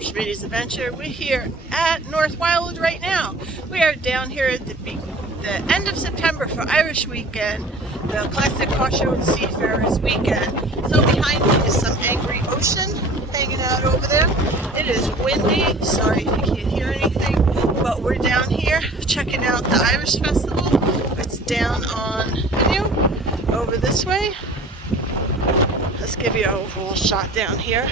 Schmitty's Adventure. We're here at North Wildwood right now. We are down here at the end of September for Irish weekend, the Classic Car Show and Seafarers weekend. So behind me is some angry ocean hanging out over there. It is windy, sorry if you can't hear anything, but we're down here checking out the Irish Festival. It's down on Venue, over this way. Let's give you an overall shot down here.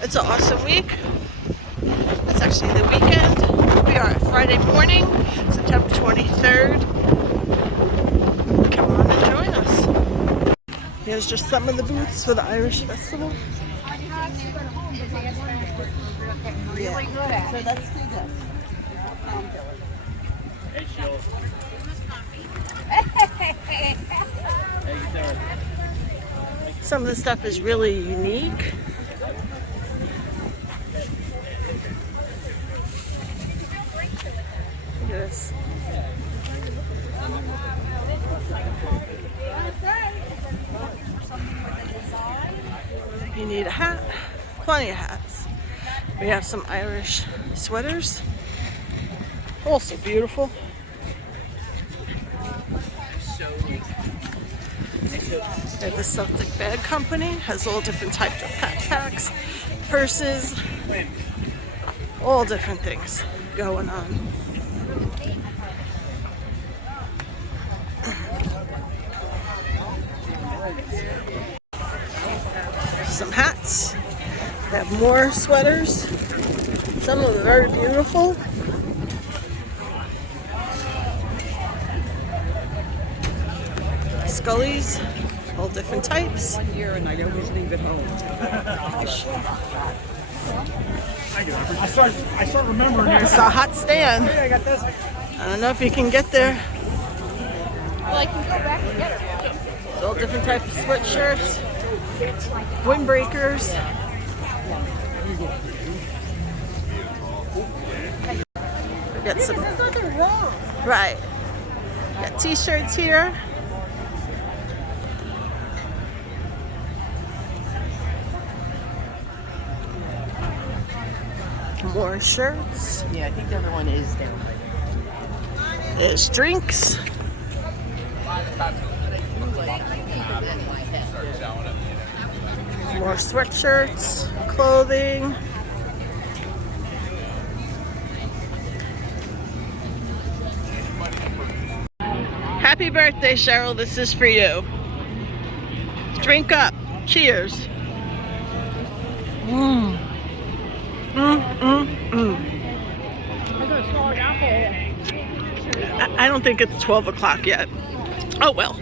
It's an awesome week. It's actually the weekend. We are at Friday morning, September 23rd. Come on and join us. Here's just some of the booths for the Irish Festival. Really good at it. So let's do this. Some of the stuff is really unique. Look at this. You need a hat, plenty of hats. We have some Irish sweaters, also beautiful. They're the Celtic Bag Company, has all different types of backpacks, purses, all different things going on. Some hats. They have more sweaters. Some of them are very beautiful. Scullies, all different types. 1 year and I always leave it home. I start remembering. It's a hot stand. I got this. I don't know if you can get there. Well, I can go back and get it. All different types of sweatshirts, windbreakers. We got some. There's nothing wrong. Right. Got t-shirts here. More shirts. Yeah, I think the other one is down. There's drinks. More sweatshirts, clothing. Happy birthday, Cheryl. This is for you. Drink up. Cheers. I don't think it's 12 o'clock yet. Oh well.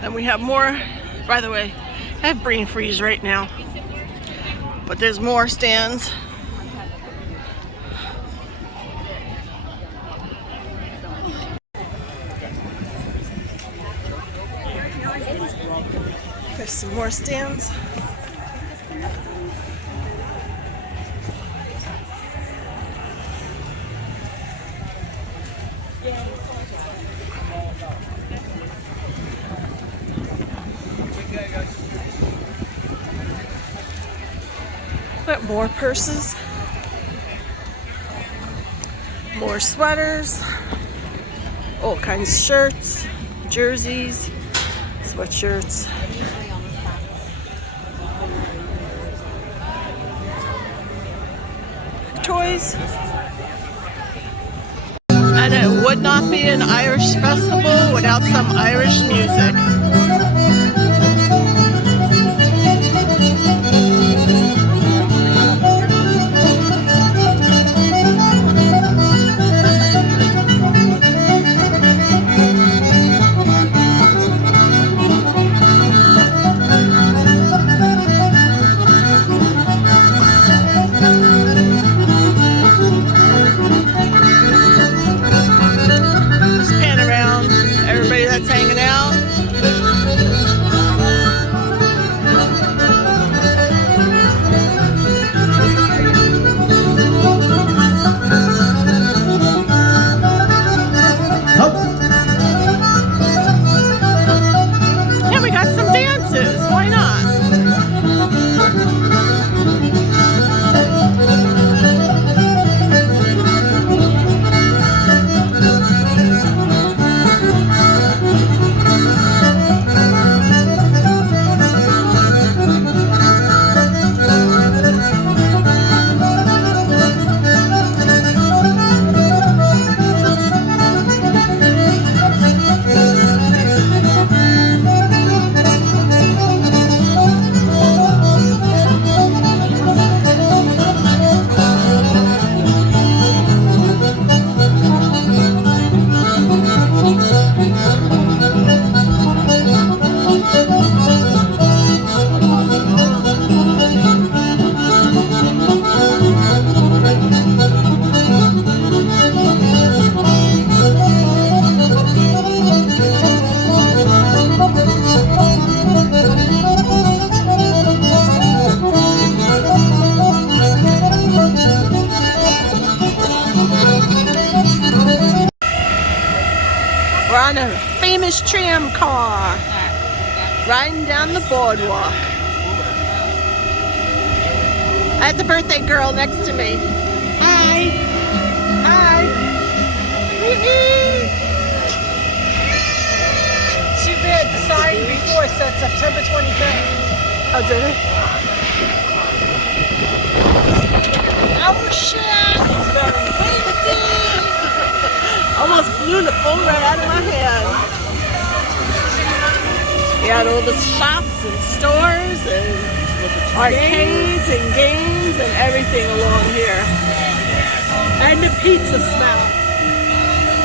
And we have more. By the way, I have brain freeze right now. But there's more stands. There's some more stands. But more purses, more sweaters, all kinds of shirts, jerseys, sweatshirts. Toys. And it would not be an Irish festival without some Irish music. That's hanging out. tram car riding down the boardwalk. I had the birthday girl next to me. Hi. Hi. Too bad the sign before said September 25th. Oh, did it? Oh, shit. It's very Almost blew the phone right out of my hand. We had all the shops and stores and arcades and games and everything along here. And the pizza smell.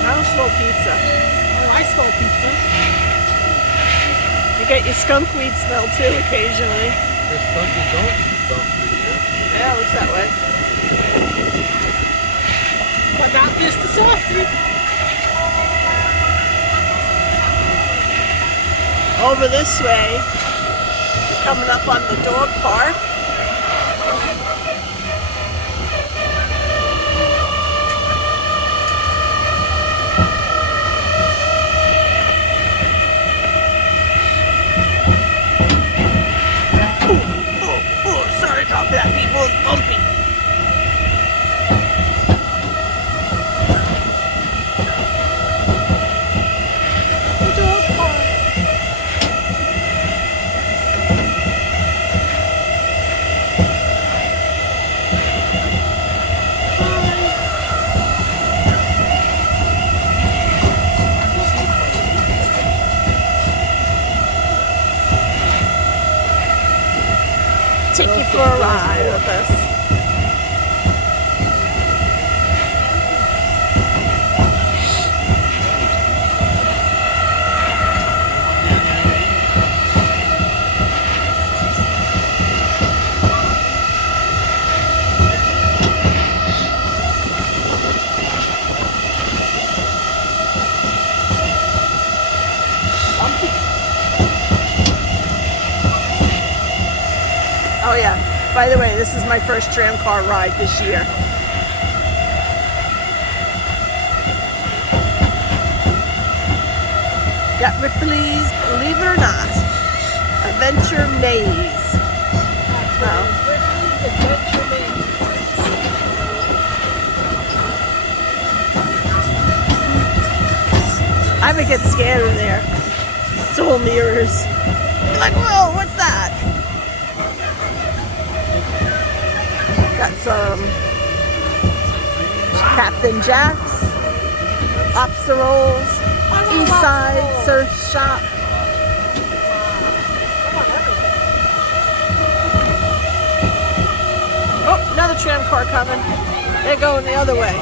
I don't smell pizza. Oh, I smell pizza. You get your skunk weed smell too occasionally. Yeah, it looks that way. But not Mr. Softy. Over this way, coming up on the dog park. Oh, sorry about that, people. It's bumpy. The dog park. Take you for a ride with us. Oh yeah, by the way, this is my first tram car ride this year. Got Ripley's, believe it or not, Adventure Maze. Oh. I would get scared in there. It's all mirrors. You're like, whoa, what's that? Got some Captain Jack's, lobster rolls, East Side Surf Shop. Oh, another tram car coming. They're going the other way.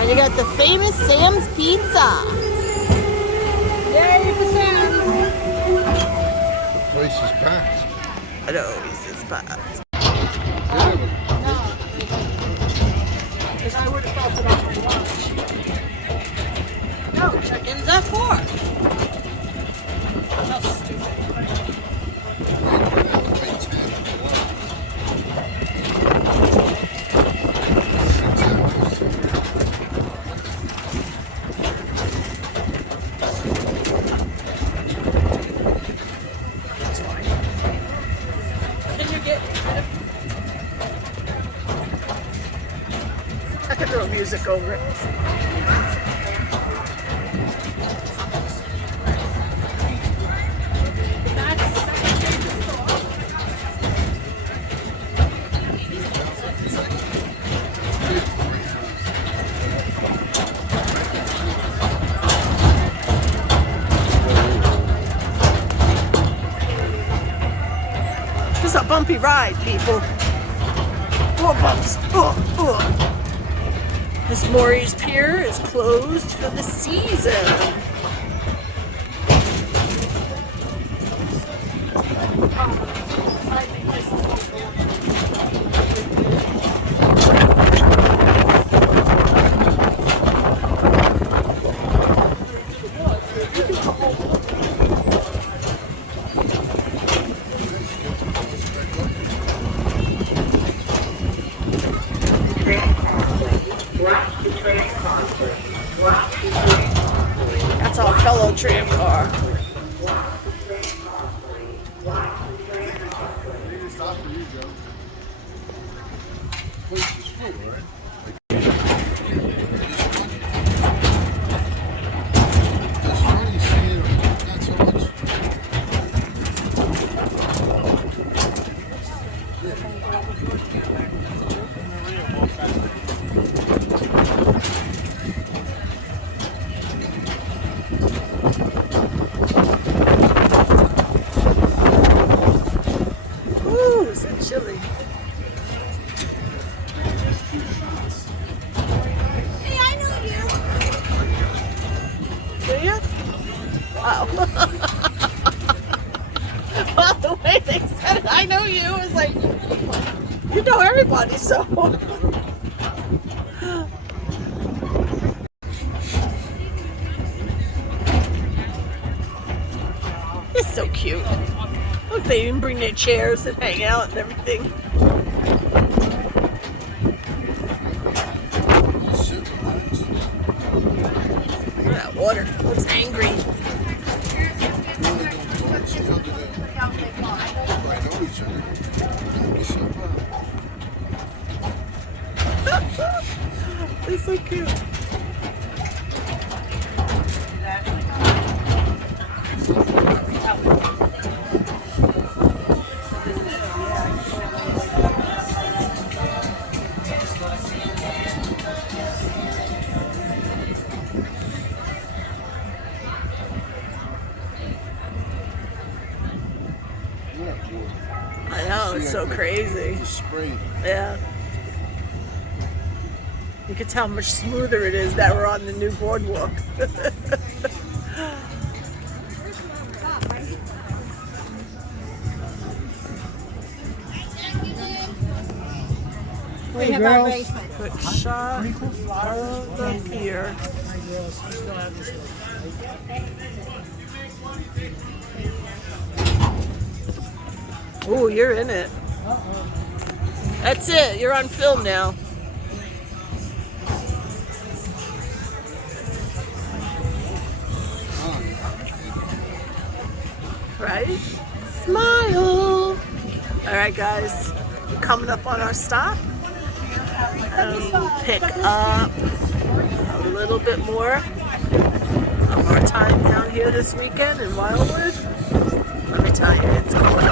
And you got the famous Sam's Pizza. Yay for Sam's! The place is packed. It always is packed. Because I would have felt it off my watch. No, check-ins at 4. How stupid. I could throw music over it. This is a bumpy ride, people. More bumps. This Maury's Pier is closed for the season. That's all car. Place is full, right? It's funny seeing them, not so much. Ooh, it's so chilly. Hey, I know you. Do you? Oh. Well, the way they said it, I know you, is like, you know everybody, so. It's so cute. Look, they even bring their chairs and hang out and everything. Look at that water. Looks angry. They're so cute. I know, it's so crazy. Spray. Yeah. You can tell how much smoother it is that we're on the new boardwalk. Hey, girls. Quick shot of the pier. Ooh, you're in it. That's it. You're on film now. Right? Smile. All right, guys. We're coming up on our stop. And we'll pick up a little bit more of our time down here this weekend in Wildwood. Let me tell you, it's going